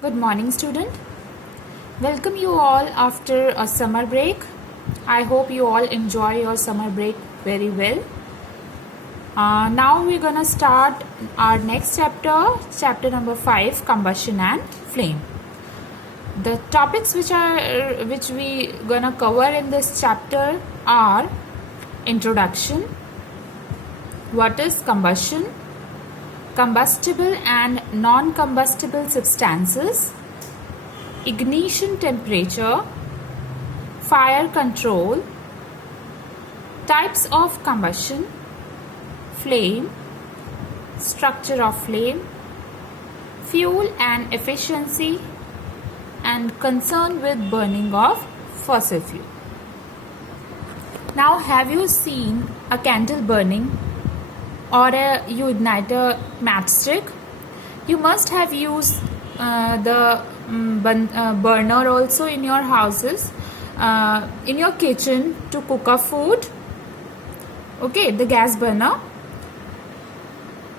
Good morning, student. Welcome you all after a summer break. I hope you all enjoy your summer break very well. Now we're gonna start our next chapter number 5, combustion and flame. The topics which we gonna cover in this chapter are introduction, what is combustion, combustible and non-combustible substances, ignition temperature, fire control, types of combustion, flame, structure of flame, fuel and efficiency, and concern with burning of fossil fuel. Now, have you seen a candle burning or you ignite a matchstick? You must have used the burner also in your houses, in your kitchen to cook a food. Okay, the gas burner,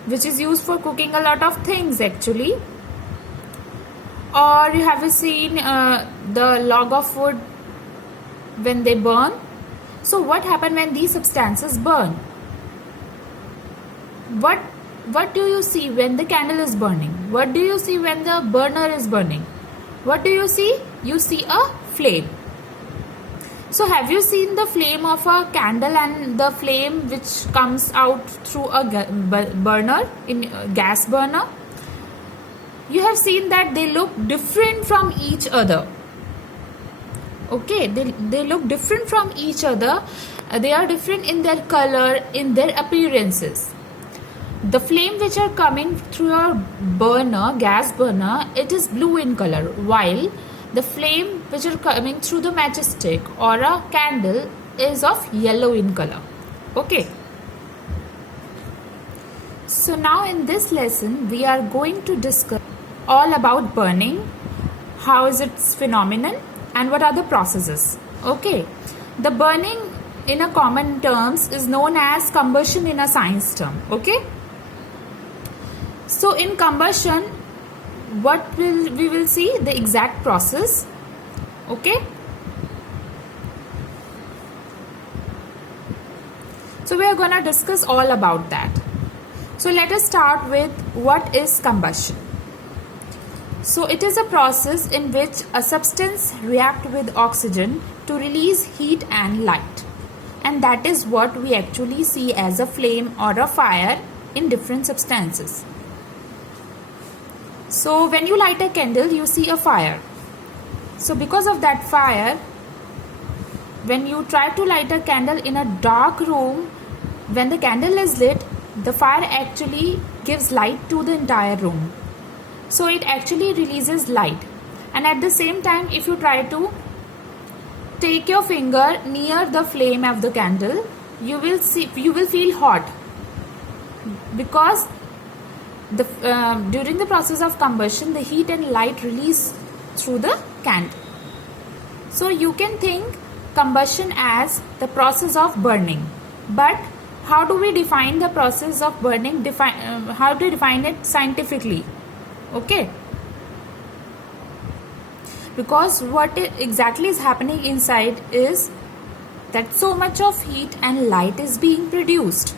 which is used for cooking a lot of things actually. Or you have seen the log of wood when they burn. So what happens when these substances burn? What do you see when the candle is burning? What do you see when the burner is burning? What do you see? You see a flame. So have you seen the flame of a candle and the flame which comes out through a burner, in a gas burner? You have seen that they look different from each other. Okay, they look different from each other. They are different in their color, in their appearances. The flame which are coming through a burner, gas burner, it is blue in color, while the flame which are coming through the matchstick or a candle is of yellow in color. Okay. So now in this lesson we are going to discuss all about burning, how is its phenomenon and what are the processes. Okay. The burning in a common terms is known as combustion in a science term. Okay. So in combustion, we will see the exact process. Okay. So we are going to discuss all about that. So let us start with what is combustion. So it is a process in which a substance reacts with oxygen to release heat and light. And that is what we actually see as a flame or a fire in different substances. So when you light a candle, you see a fire. So because of that fire, when you try to light a candle in a dark room, when the candle is lit, the fire actually gives light to the entire room. So it actually releases light. And at the same time, if you try to take your finger near the flame of the candle, you will feel hot, because during the process of combustion, the heat and light release through the candle. So you can think combustion as the process of burning. But how do we define the process of burning? How to define it scientifically? Okay. Because what exactly is happening inside is that so much of heat and light is being produced.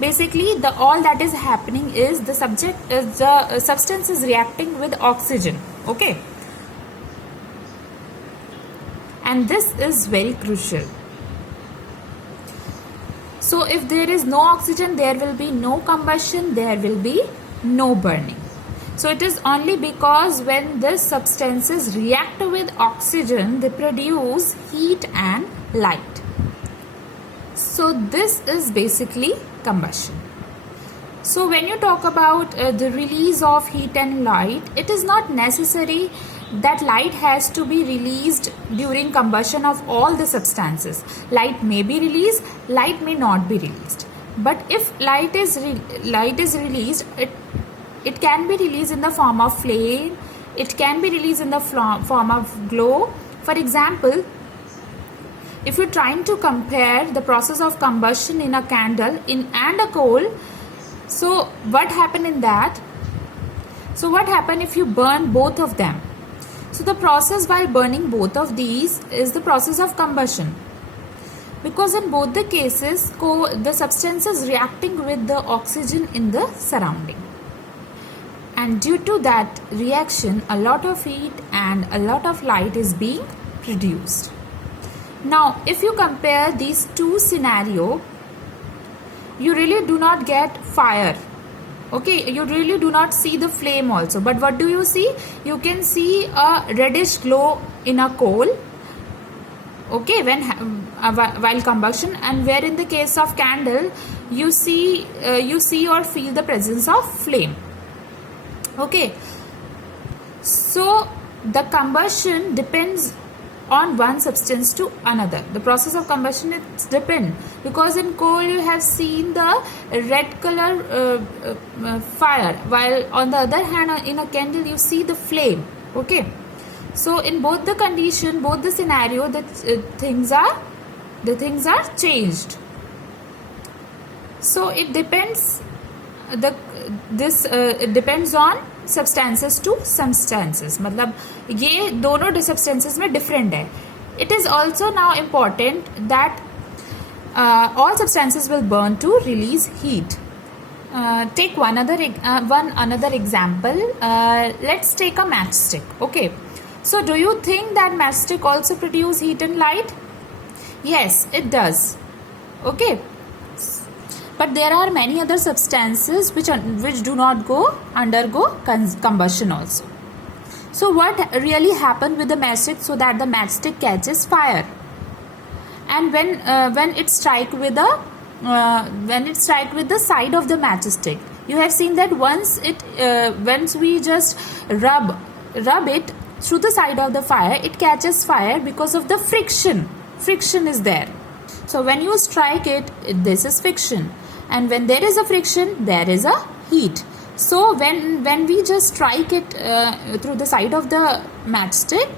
Basically, all that is happening is the substance is reacting with oxygen. Okay. And this is very crucial. So if there is no oxygen, there will be no combustion, there will be no burning. So it is only because when these substances react with oxygen, they produce heat and light. So this is basically combustion. So when you talk about the release of heat and light, it is not necessary that light has to be released during combustion of all the substances. Light may be released, light may not be released. But if light is released, it can be released in the form of flame, it can be released in the form of glow. For example, if you're trying to compare the process of combustion in a candle and a coal, so what happened in that? So what happens if you burn both of them? So the process while burning both of these is the process of combustion, because in both the cases the substance is reacting with the oxygen in the surrounding, and due to that reaction a lot of heat and a lot of light is being produced. Now if you compare these two scenarios, you really do not get fire. Okay, you really do not see the flame also, but what do you see? You can see a reddish glow in a coal, okay, when while combustion, and where in the case of candle you see or feel the presence of flame. Okay, so the combustion depends on one substance to another. The process of combustion is depend, because in coal you have seen the red color fire, while on the other hand in a candle you see the flame. Okay, so in both the condition, both the scenario, the things are changed. So it depends it depends on substances to substances. मतलब ये दोनों substances में different है. It is also now important that all substances will burn to release heat. Take one another example. Let's take a matchstick. Okay, so do you think that matchstick also produce heat and light? Yes, it does. Okay, but there are many other substances which do not undergo combustion also. So what really happened with the matchstick so that the matchstick catches fire? And when it strike with the side of the matchstick, you have seen that once we just rub it through the side of the fire, it catches fire because of the friction is there. So when you strike it, this is friction, and when there is a friction, there is a heat. So when we just strike it through the side of the matchstick,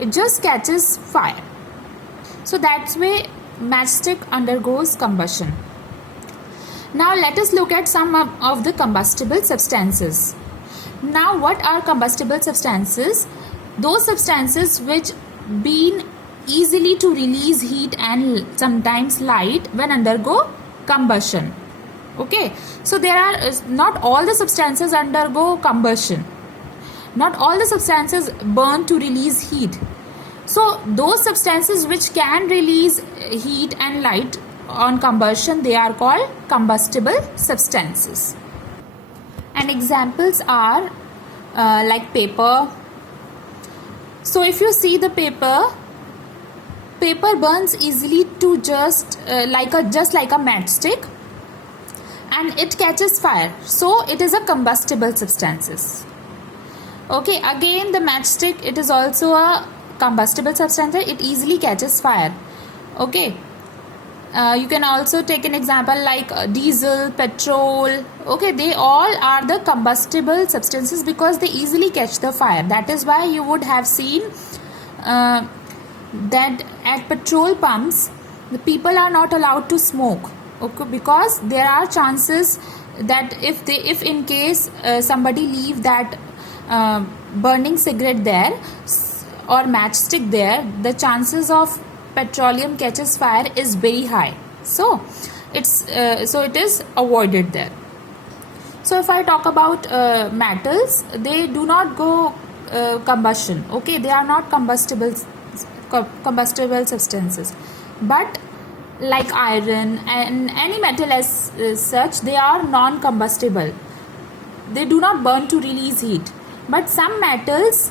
it just catches fire. So that's why matchstick undergoes combustion. Now let us look at some of the combustible substances. Now what are combustible substances? Those substances which been easily to release heat and sometimes light when undergo combustion. Okay, so there are not all the substances undergo combustion. Not all the substances burn to release heat. So those substances which can release heat and light on combustion, they are called combustible substances. And examples are like paper. So if you see the paper burns easily to just like a matchstick, and it catches fire. So it is a combustible substances. Okay, again the matchstick, it is also a combustible substance. It easily catches fire. Okay, you can also take an example like diesel, petrol. Okay, they all are the combustible substances because they easily catch the fire. That is why you would have seen that at petrol pumps the people are not allowed to smoke. Okay, because there are chances that if in case somebody leave that burning cigarette there or matchstick there, the chances of petroleum catches fire is very high. So it is avoided there. So if I talk about metals, they do not go combustion. Okay, they are not combustible substances, but like iron and any metal as such, they are non-combustible. They do not burn to release heat. But some metals,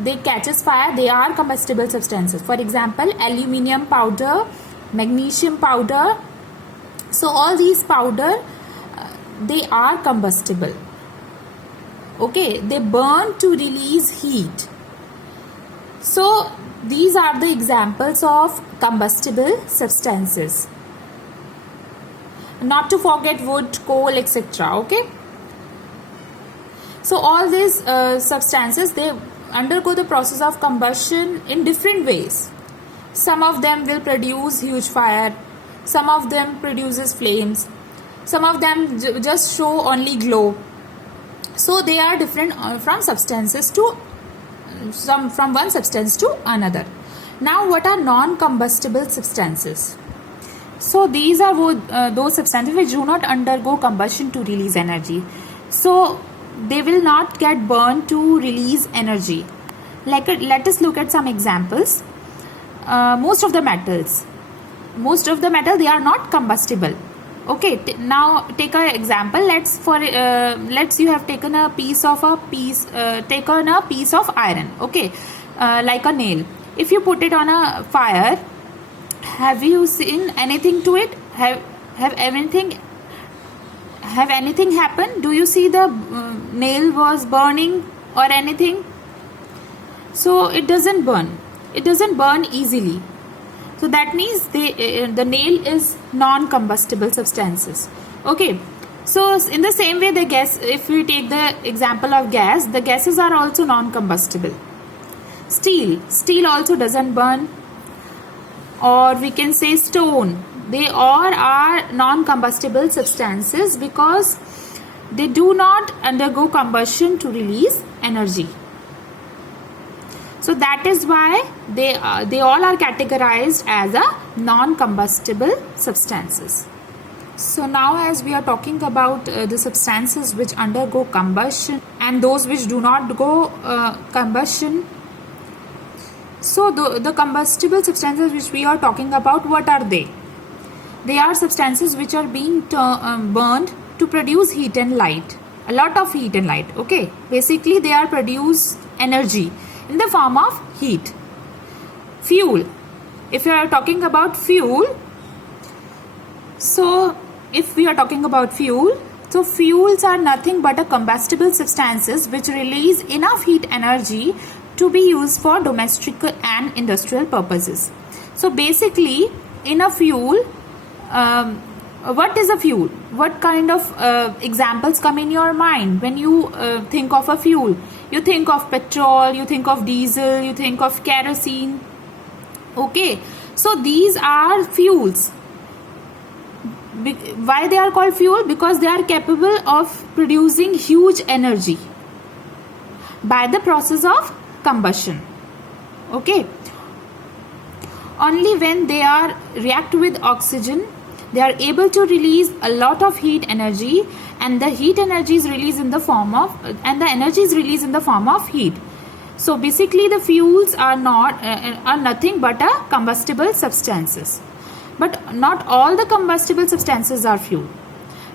they catches fire, they are combustible substances. For example, aluminium powder, magnesium powder. So all these powder, they are combustible. Okay, they burn to release heat. So these are the examples of combustible substances. Not to forget wood, coal, etc. Okay. So all these substances, they undergo the process of combustion in different ways. Some of them will produce huge fire. Some of them produces flames. Some of them just show only glow. So they are different from substances to from one substance to another. Now, what are non-combustible substances? So these are those substances which do not undergo combustion to release energy. So they will not get burned to release energy. Like let us look at some examples. Most of the metals, they are not combustible. Okay, now take an example. Let's you have taken a piece of iron. Okay, like a nail. If you put it on a fire, have you seen anything to it? Have anything happened? Do you see the nail was burning or anything? So it doesn't burn. It doesn't burn easily. So that means the nail is non-combustible substances. Okay. So in the same way, the gas, if we take the example of gas, the gases are also non-combustible. Steel also doesn't burn. Or we can say stone. They all are non-combustible substances because they do not undergo combustion to release energy. So that is why they all are categorized as a non-combustible substances. So now, as we are talking about the substances which undergo combustion and those which do not go combustion. So the combustible substances which we are talking about, what are they? They are substances which are being burned to produce heat and light. A lot of heat and light. Okay. Basically, they are produce energy in the form of heat. Fuel. If you are talking about fuel, so if we are talking about fuel, so fuels are nothing but a combustible substances which release enough heat energy to be used for domestic and industrial purposes. So basically, in a fuel, what is a fuel? What kind of examples come in your mind when you think of a fuel? You think of petrol, you think of diesel, you think of kerosene. Okay, so these are fuels. Why they are called fuel? Because they are capable of producing huge energy by the process of combustion. Okay, only when they are react with oxygen, they are able to release a lot of heat energy, and the heat energy is released in the form of heat. So basically, the fuels are nothing but a combustible substances. But not all the combustible substances are fuel.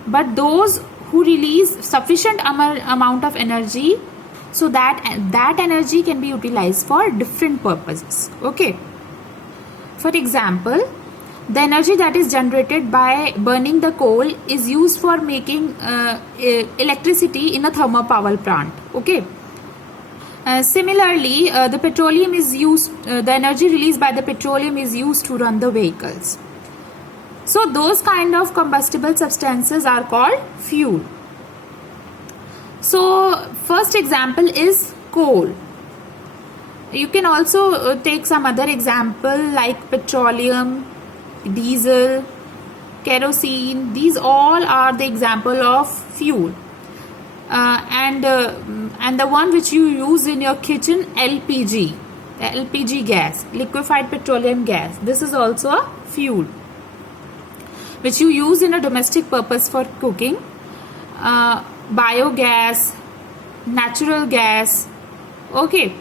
But those who release sufficient amount of energy, so that energy can be utilized for different purposes. Okay. For example, the energy that is generated by burning the coal is used for making electricity in a thermal power plant. Okay. Similarly, the petroleum is used. The energy released by the petroleum is used to run the vehicles. So those kind of combustible substances are called fuel. So first example is coal. You can also take some other example like petroleum, diesel, kerosene. These all are the example of fuel. And the one which you use in your kitchen, LPG, gas, liquefied petroleum gas. This is also a fuel which you use in a domestic purpose for cooking. Biogas, natural gas. Okay.